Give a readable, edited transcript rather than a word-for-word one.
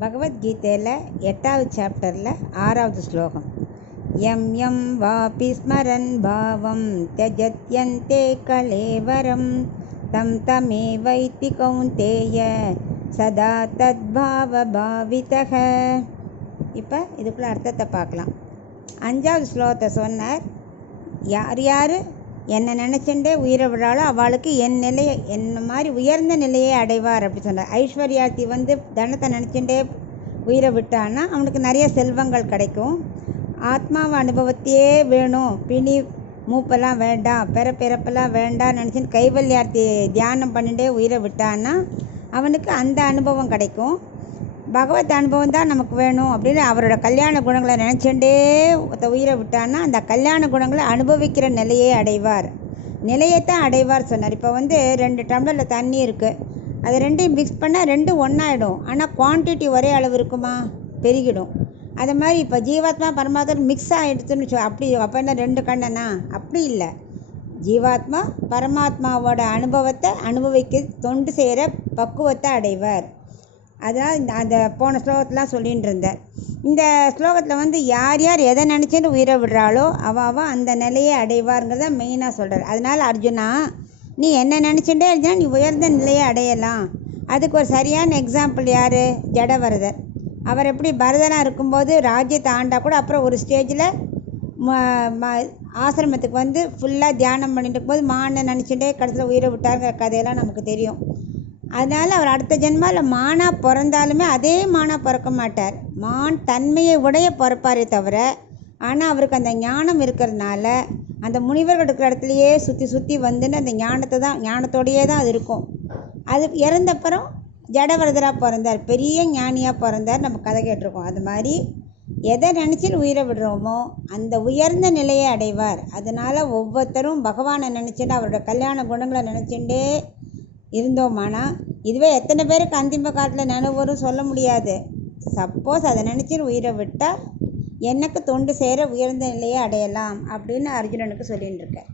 பகவத்கீதையில் 8வது சாப்டரில் 6வது ஸ்லோகம். யம் யம் வாபி ஸ்மரன் பாவம் த்யஜத்யந்தே கலேவரம் தம் தமேவைத்தி கௌந்தேய சதா தத்பாவ பாவிதக. இப்போ இதுக்குள்ள அர்த்தத்தை பார்க்கலாம். 5வது ஸ்லோகத்தை சொன்னார், யார் யார் என்னை நினச்சிண்டே உயிரை விடாலோ அவளுக்கு என் நிலையை என்ன மாதிரி உயர்ந்த நிலையை அடைவார் அப்படி சொன்னார். ஐஸ்வர்யார்த்தி தனத்தை நினச்சிண்டே உயிரை விட்டான்னா அவனுக்கு நிறைய செல்வங்கள் கிடைக்கும். ஆத்மாவை அனுபவத்தையே வேணும், பிணி மூப்பெல்லாம் வேண்டாம், பிறப்பெல்லாம் வேண்டாம் நினச்சின்னு கைவல்யார்த்தி தியானம் பண்ணிட்டே உயிரை விட்டான்னா அவனுக்கு அந்த அனுபவம் கிடைக்கும். பகவத் அனுபவம் தான் நமக்கு வேணும் அப்படின்னு அவரோட கல்யாண குணங்களை நினச்சிண்டே உயிரை விட்டான்னா அந்த கல்யாண குணங்களை அனுபவிக்கிற நிலையே அடைவார், நிலையைத்தான் அடைவார் சொன்னார். இப்போ 2 டம்ளரில் தண்ணி இருக்குது, அது ரெண்டையும் மிக்ஸ் பண்ணால் 2 ஒன்றாயிடும். ஆனால் குவான்டிட்டி ஒரே அளவு இருக்குமா? பெருகிடும். அது மாதிரி இப்போ ஜீவாத்மா பரமாத்மா மிக்ஸ் ஆகிடுதுன்னு அப்படி அப்போ என்ன 2 கண்ணனா? அப்படி இல்லை. ஜீவாத்மா பரமாத்மாவோட அனுபவத்தை அனுபவிக்க தொண்டு செய்கிற பக்குவத்தை அடைவார். அதனால் அந்த போன ஸ்லோகத்தெலாம் சொல்லிகிட்டு இருந்தார். இந்த ஸ்லோகத்தில் யார் யார் எதை நினச்சிட்டு உயிரை விடுறாளோ அவ அந்த நிலையை அடைவாருங்கிறத மெயினாக சொல்கிறார். அதனால் அர்ஜுனா, நீ என்ன நினச்சிட்டே இருந்தீங்கன்னா நீ உயர்ந்த நிலையை அடையலாம். அதுக்கு ஒரு சரியான எக்ஸாம்பிள் யார்? ஜடவரதர். அவர் எப்படி பரதனாக இருக்கும்போது ராஜ்யத்தை ஆண்டா கூட அப்புறம் ஒரு ஸ்டேஜில் ஆசிரமத்துக்கு ஃபுல்லாக தியானம் பண்ணிட்டு இருக்கும்போது மானை நினச்சிட்டே கடைசியில் உயிரை விட்டாருங்கிற கதையெல்லாம் நமக்கு தெரியும். அதனால் அவர் அடுத்த ஜென்மாவில் மானாக பிறந்தாலுமே அதே மானாக பிறக்க மாட்டார், மான் தன்மையை உடைய பிறப்பாரே தவிர. ஆனால் அவருக்கு அந்த ஞானம் இருக்கிறதுனால அந்த முனிவர்கள் இருக்கிற இடத்துலையே சுற்றி வந்துன்னு அந்த ஞானத்தோடையே தான் அது இருக்கும். அது இறந்தப்புறம் ஜடவரதராக பிறந்தார், பெரிய ஞானியாக பிறந்தார், நம்ம கதை கேட்டிருக்கோம். அது மாதிரி எதை நினச்சின்னு உயிரை விடுறோமோ அந்த உயர்ந்த நிலையை அடைவார். அதனால் ஒவ்வொருத்தரும் பகவானை நினச்சிட்டு அவரோட கல்யாண குணங்களை நினச்சிண்டே இருந்தோமானா இதுவே எத்தனை பேருக்கு அந்திம காலத்தில் நினைவு வரும் சொல்ல முடியாது. சப்போஸ் அதை நினச்சின்னு உயிரை விட்டால் எனக்கு தொண்டு செய்கிற உயர்ந்த நிலையை அடையலாம் அப்படின்னு அர்ஜுனனுக்கு சொல்லின்னு இருக்கேன்.